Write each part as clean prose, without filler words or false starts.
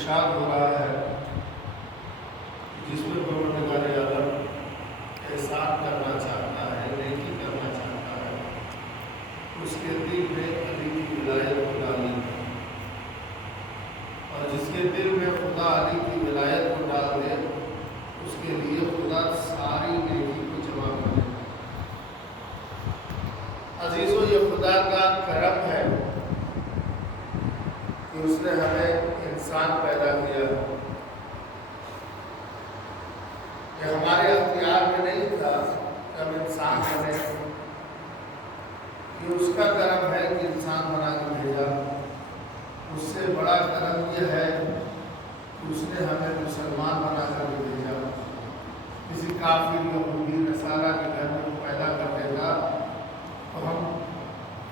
ارشاد ہو رہا ہے جس میں پروردگار عالم احسان کرنا چاہتا ہے، نیکی کرنا چاہتا ہے، اس کے دل میں علی کی ولایت کو ڈالیں، اور جس کے دل میں خدا علی کی ولایت کو ڈال دے اس کے لیے خدا ساری نیکی کو جمع کر دے۔ عزیزو، یہ خدا کا کرم ہے کہ اس نے ہمیں انسان پیدا کیا۔ یہ ہمارے اختیار میں نہیں تھا کہ ہم انسان بنے، یہ اس کا کرم ہے کہ انسان بنا کے بھیجا۔ اس سے بڑا کرم یہ ہے کہ اس نے ہمیں مسلمان بنا کر کے بھیجا۔ کسی کافر یہودی نصارہ کے گھر میں پیدا کر دیتا تو ہم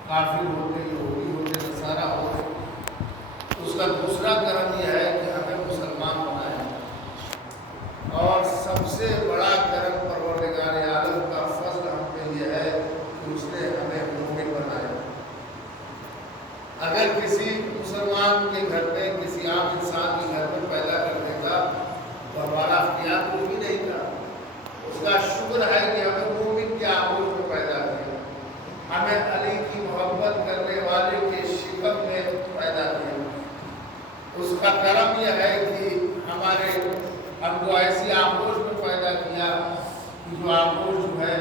کافر ہوتے، یہودی ہوتے، نصارہ ہوتے۔ اس کا دوسرا کرم یہ ہے کہ ہمیں مسلمان بنایا، اور سب سے بڑا کرم پروردگار عالم کا فضل ہم پہ یہ ہے کہ اس نے ہمیں مومن بنایا۔ اگر کسی مسلمان کے گھر میں، کسی عام انسان کے گھر میں پیدا کر دیتا تو ہمارا اختیار کچھ بھی نہیں تھا۔ اس کا شکر ہے کہ ہمیں مومن کے آغوش میں پیدا کیا، ہمیں علی کی محبت کرنے والے کے شکم میں پیدا کیا۔ اس کا کرم یہ ہے کہ ہم کو ایسی آغوش میں پیدا کیا کہ جو آغوش جو ہے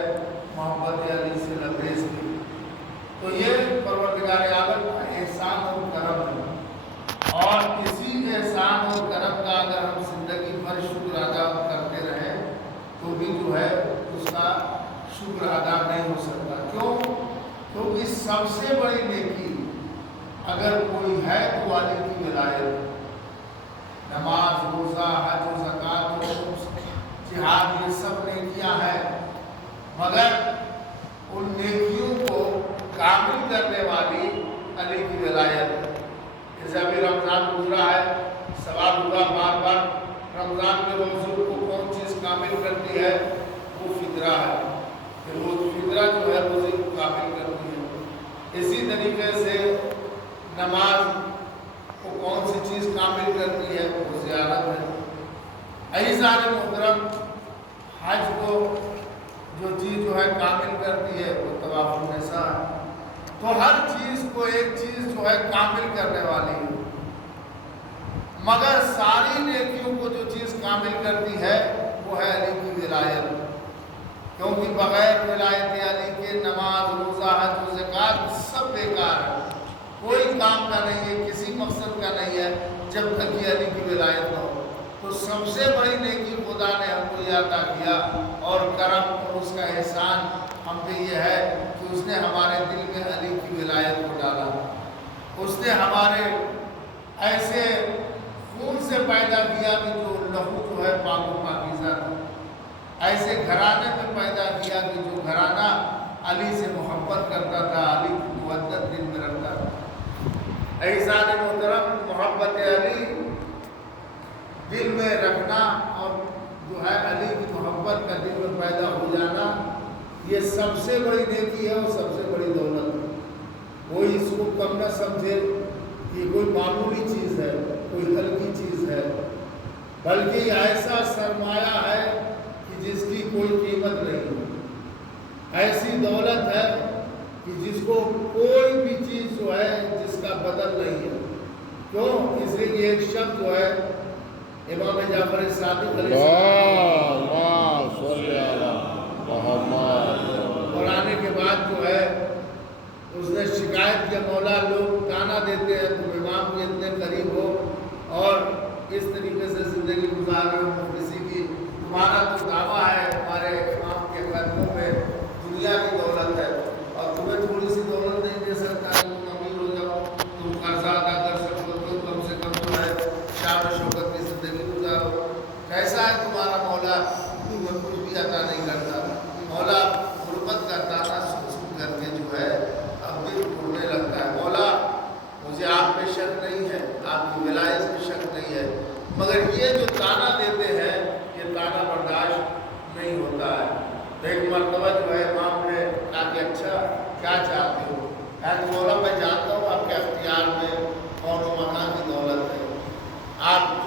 محبت علی سے لبریز تھی۔ تو یہ پروردگار عالم کا احسان اور کرم ہے، اور اسی احسان اور کرم کا اگر ہم زندگی بھر شکر ادا کرتے رہیں تو بھی جو ہے اس کا شکر ادا نہیں ہو سکتا۔ کیوں؟ کیونکہ سب سے بڑی نیکی اگر کوئی ہے تو علی کی ولایت۔ نماز، روزہ، حج و زکوٰۃ و جہاد، یہ سب نیکیاں ہیں، مگر ان نیکیوں کو کامل کرنے والی علی کی ولایت۔ جیسے ابھی رمضان گزرا ہے، سوال ہوگا بار بار رمضان کے روزوں کو کون چیز کامل کرتی ہے؟ وہ فطرہ ہے، کہ وہ فطرہ جو ہے روزے کو کامل کرتی ہے۔ اسی طریقے سے نماز کو کون سی چیز کامل کرتی ہے؟ وہ زیارت ہے۔ عزیزان محترم، حج کو جو چیز جو ہے کامل کرتی ہے وہ طواف النساء ہے۔ تو ہر چیز کو ایک چیز جو ہے کامل کرنے والی ہے، مگر ساری نیکیوں کو جو چیز کامل کرتی ہے وہ ہے علی کی ولایت۔ کیونکہ بغیر ولایت علی کے نماز، روزہ، حج و زکوٰۃ سب بیکار ہے، کوئی کام کا نہیں ہے، کسی مقصد کا نہیں ہے جب تک کہ علی کی ولایت نہ ہو۔ تو سب سے بڑی نیکی خدا نے ہم کو یہ عطا کیا، اور کرم اور اس کا احسان ہم پہ یہ ہے کہ اس نے ہمارے دل میں علی کی ولایت کو ڈالا۔ اس نے ہمارے ایسے خون سے پیدا کیا کہ جو لہو جو ہے پاک و پاکیزہ تھا، ایسے گھرانے میں پیدا کیا کہ جو گھرانہ علی سے محبت کرتا تھا، علی کی مودت دل میں رکھتا تھا۔ عزیزان محترم، محبت علی دل میں رکھنا اور جو ہے علی کی محبت کا دل میں پیدا ہو جانا، یہ سب سے بڑی نیکی ہے اور سب سے بڑی دولت ہے۔ کوئی اس کو کم نہ سمجھے کہ کوئی معمولی چیز ہے، کوئی ہلکی چیز ہے، بلکہ یہ ایسا سرمایہ ہے کہ جس کی کوئی قیمت نہیں، ایسی دولت ہے کہ جس کو کوئی بھی چیز جو ہے جس کا بدل نہیں ہے۔ کیوں؟ اس لیے کہ ایک شخص جو ہے امام جعفر صادق علیہ السلام قرآن کے بعد جو ہے اس نے شکایت کیا، مولا لوگ تانا دیتے ہیں تم امام کے اتنے قریب ہو اور اس طریقے سے زندگی گزار رہے ہو مفلسی کی، تمہارا تو دعویٰ ہے ہمارے امام کے قدموں میں دنیا کی دولت ہے، اور تمہیں تھوڑی سی دولت نہیں دے سکتا ہے، تم امیر ہو جاؤ، تم قرضہ ادا کر سکو تو کم سے کم جو ہے شان و شوکت کی زندگی گزارو۔ کیسا ہے تمہارا مولا؟ تمہیں کچھ بھی عطا نہیں کرتا۔ مولا غربت کا تانا سن کر کے جو ہے اب دل ٹوٹنے لگتا ہے۔ مولا مجھے آپ پہ شک نہیں ہے، آپ کی ولایت پہ شک نہیں ہے، مگر یہ جو تانا دیتے ہیں یہ تانا برداشت نہیں ہوتا ہے۔ ایک مرتبہ جو ہے امام نے کہا کہ اچھا کیا چاہتے ہو؟ کہا کہ مولا میں جانتا ہوں آپ کے اختیار میں کون و مکان کی دولت ہے، آپ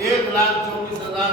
1,24,000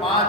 5